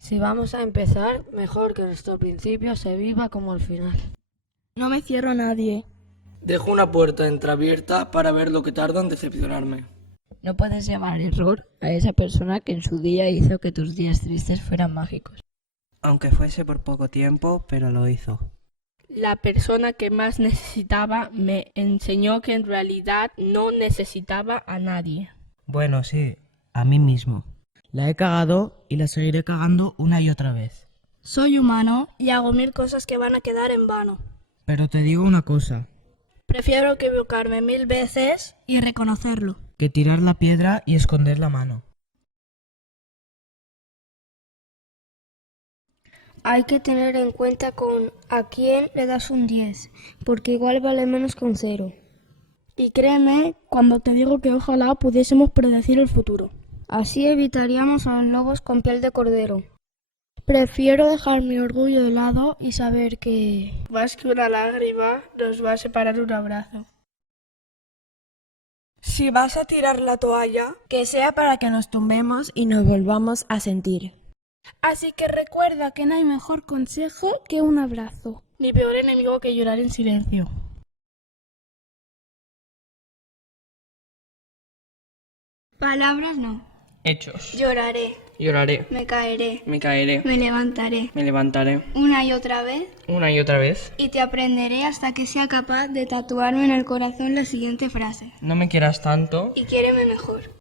Si vamos a empezar, mejor que nuestro principio se viva como el final. No me cierro a nadie. Dejo una puerta entreabierta para ver lo que tarda en decepcionarme. No puedes llamar error a esa persona que en su día hizo que tus días tristes fueran mágicos. Aunque fuese por poco tiempo, pero lo hizo. La persona que más necesitaba me enseñó que en realidad no necesitaba a nadie. Bueno, sí, a mí mismo. La he cagado y la seguiré cagando una y otra vez. Soy humano y hago 1000 cosas que van a quedar en vano. Pero te digo una cosa, Prefiero equivocarme 1000 veces y reconocerlo. que tirar la piedra y esconder la mano. Hay que tener en cuenta con a quién le das un 10, porque igual vale menos que un 0. Y créeme cuando te digo que ojalá pudiésemos predecir el futuro. Así evitaríamos a los lobos con piel de cordero. Prefiero dejar mi orgullo de lado y saber que más que una lágrima nos va a separar un abrazo. Si vas a tirar la toalla, que sea para que nos tumbemos y nos volvamos a sentir. Así que recuerda que no hay mejor consejo que un abrazo, ni peor enemigo que llorar en silencio. Palabras no. Hechos. Lloraré, Lloraré. me caeré, Me caeré. me levantaré, Me levantaré. una y otra vez, Una y otra vez. y te aprenderé hasta que sea capaz de tatuarme en el corazón la siguiente frase. No me quieras tanto. Y quiéreme mejor.